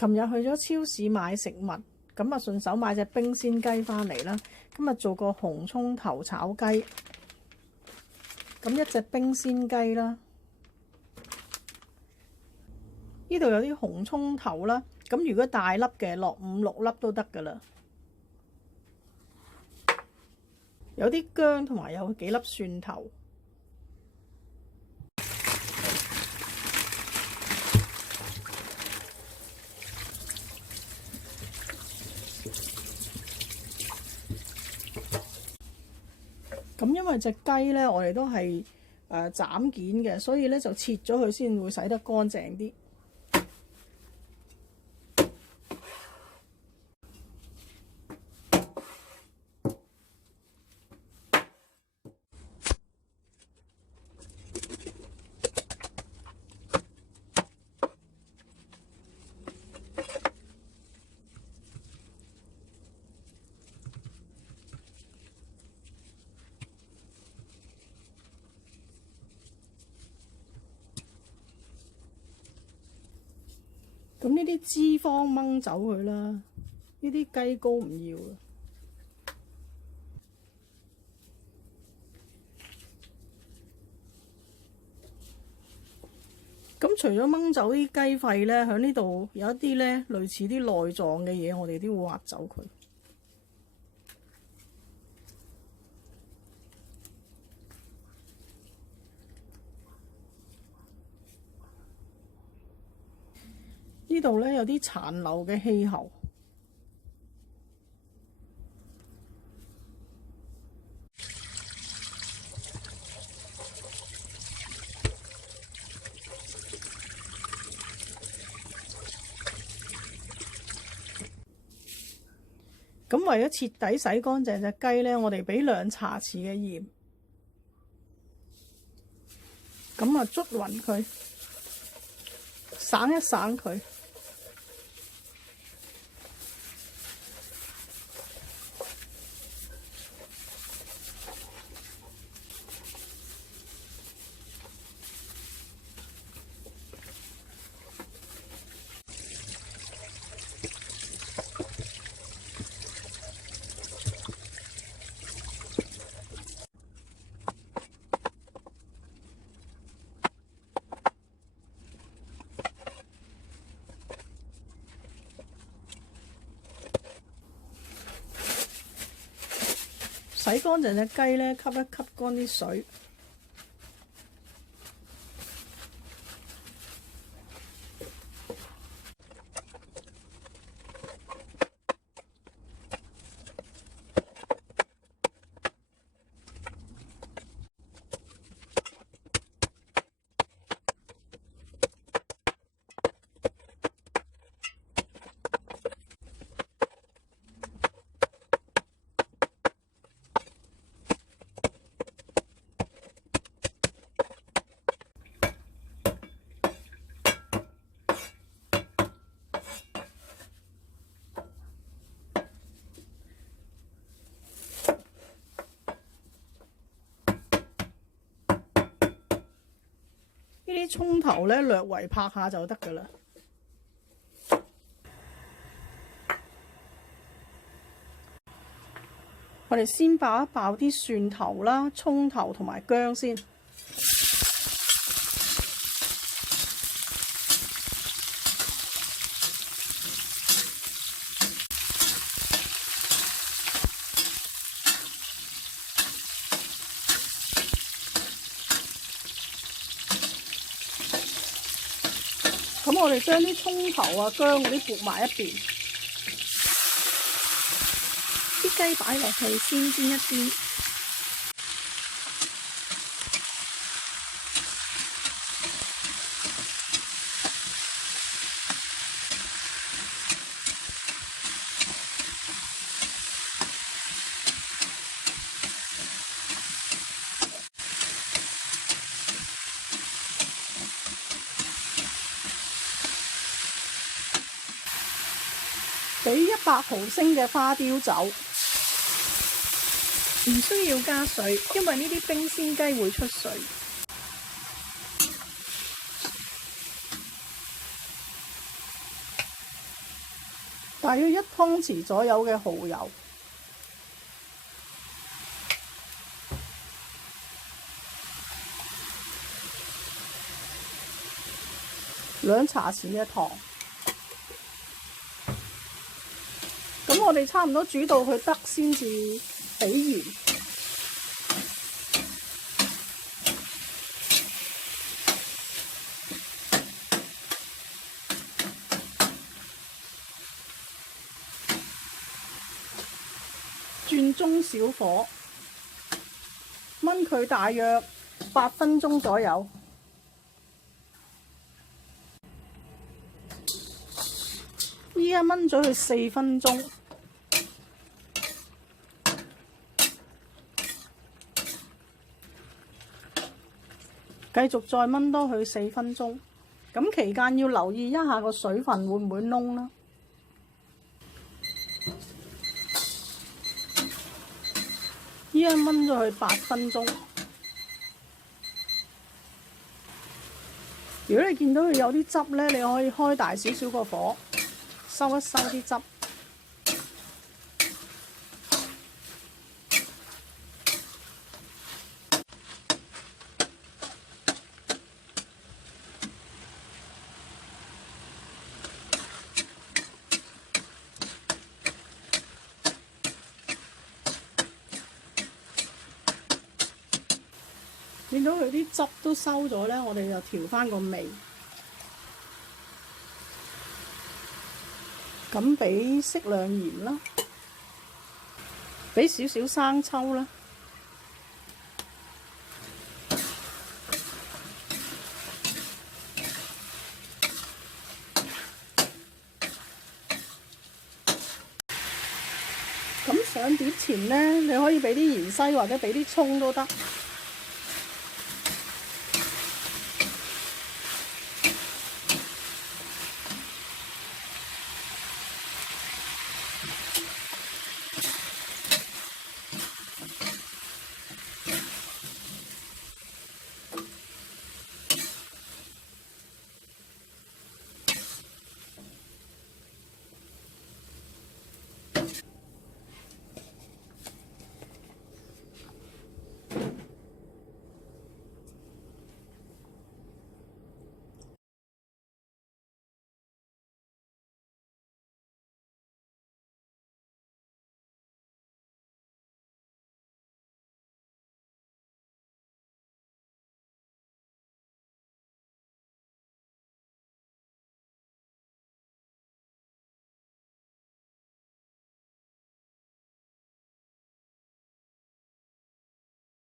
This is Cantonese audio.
琴日去咗超市買食物，咁啊順手買隻冰鮮雞翻嚟啦。今日做個紅葱頭炒雞，咁一隻冰鮮雞啦。呢度有啲紅葱頭啦，咁如果大粒嘅落5、6粒都得噶啦。有啲薑同埋有幾粒蒜頭。咁因為隻雞呢，我哋都係斬件嘅，所以呢就切咗佢先會洗得乾淨啲。咁呢啲脂肪掹走佢啦，呢啲雞膏唔要啊。咁除咗掹走啲雞肺咧，喺呢度有一啲咧類似啲內臟嘅嘢，我哋都要挖走佢。呢度咧有啲殘留嘅氣喉。咁為咗徹底洗乾淨隻雞咧，我哋俾2茶匙嘅鹽，咁啊捽勻佢，省一省佢。洗乾淨隻雞咧，吸一吸乾啲水。呢啲葱頭咧，略為拍下就得㗎喇。我哋先爆一爆啲蒜頭啦、葱頭同埋薑先。咁我哋將啲葱頭啊、薑嗰啲撥埋一邊，啲雞擺落去先煎一煎。俾100毫升嘅花雕酒，唔需要加水，因為呢啲冰鮮雞會出水。大約1湯匙左右嘅蠔油，2茶匙嘅糖。咁我哋差唔多煮到佢得先至俾鹽。轉中小火燜佢大約8分鐘左右。依家燜咗佢4分鐘，繼續再燜多佢4分鐘。咁期間要留意一下個水分會唔會燶啦。依家燜咗佢8分鐘。如果你見到佢有啲汁咧，你可以開大少少個火，收一收啲汁。見到佢啲汁都收咗咧，我哋就調翻個味。咁俾適量鹽啦，俾少少生抽啦，咁上碟前咧，你可以俾啲芫茜或者俾啲葱都得。